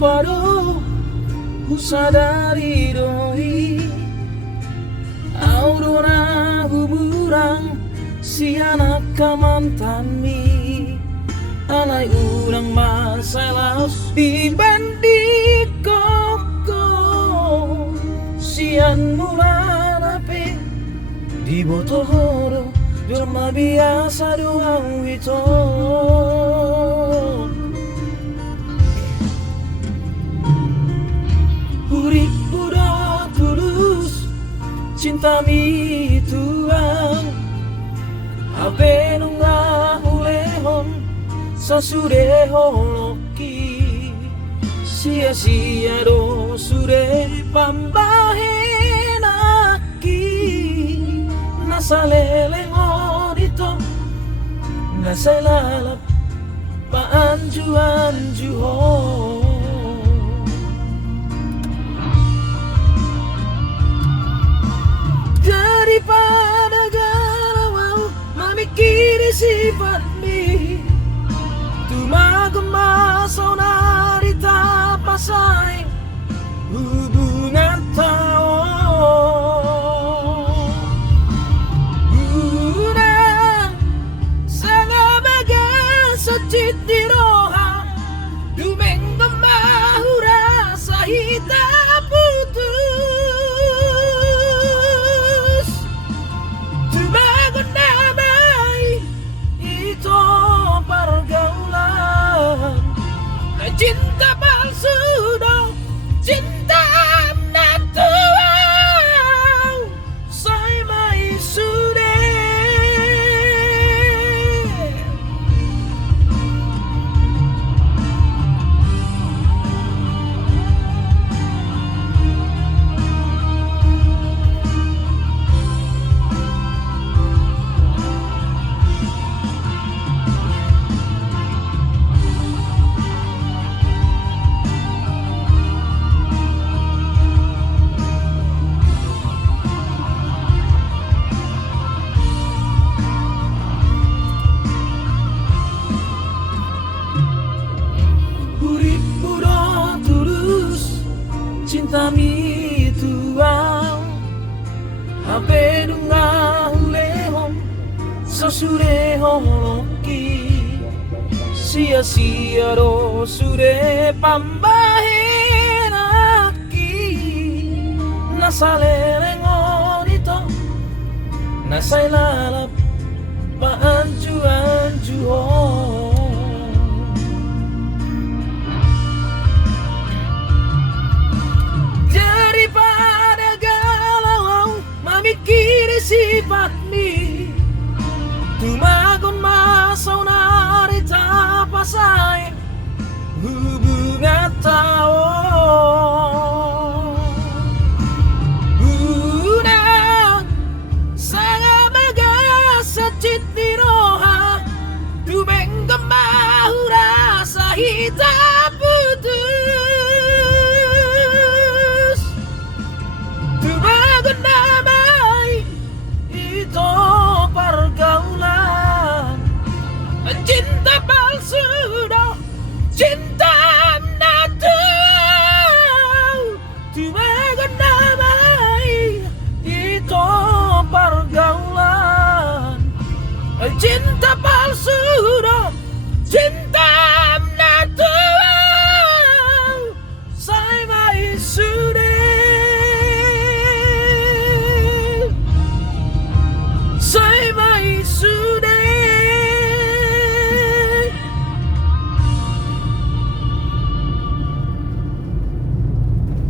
pado usadari doi aurona humurang si anak kamantanmi alai urang masalah dibanding koko sian mularape di botohoro jorma biasa doang wito Urip udah tulus cinta mi tuang Abe nunga ulehon sasude holoki sia-sia do sude pambahenaki nasaleleng odito nasailalap paanju-anju daripada galau memikiri sifatmi tumagama sonari tapasai hubungan tao udah sangat bagai secit di roha dumeng gemahura sahita putus tubagon damai itu pergaulan cinta palsu dong cinta natural saya mai sudah cinta mi tuang Abe dunga ulehon sasure holoki sia-sia do sure pambahenaki nasaleleng odito nasailalap paanju-anju daripada galau memikiri sifatmi tumagon masau nari tapasai hubungan tao udah sangat bagai secit di roha dumeng gemahura sahita putus tubagon damai itu pergaulan cinta palsu dong cinta natural tubagon damai itu pergaulan cinta palsu dong cinta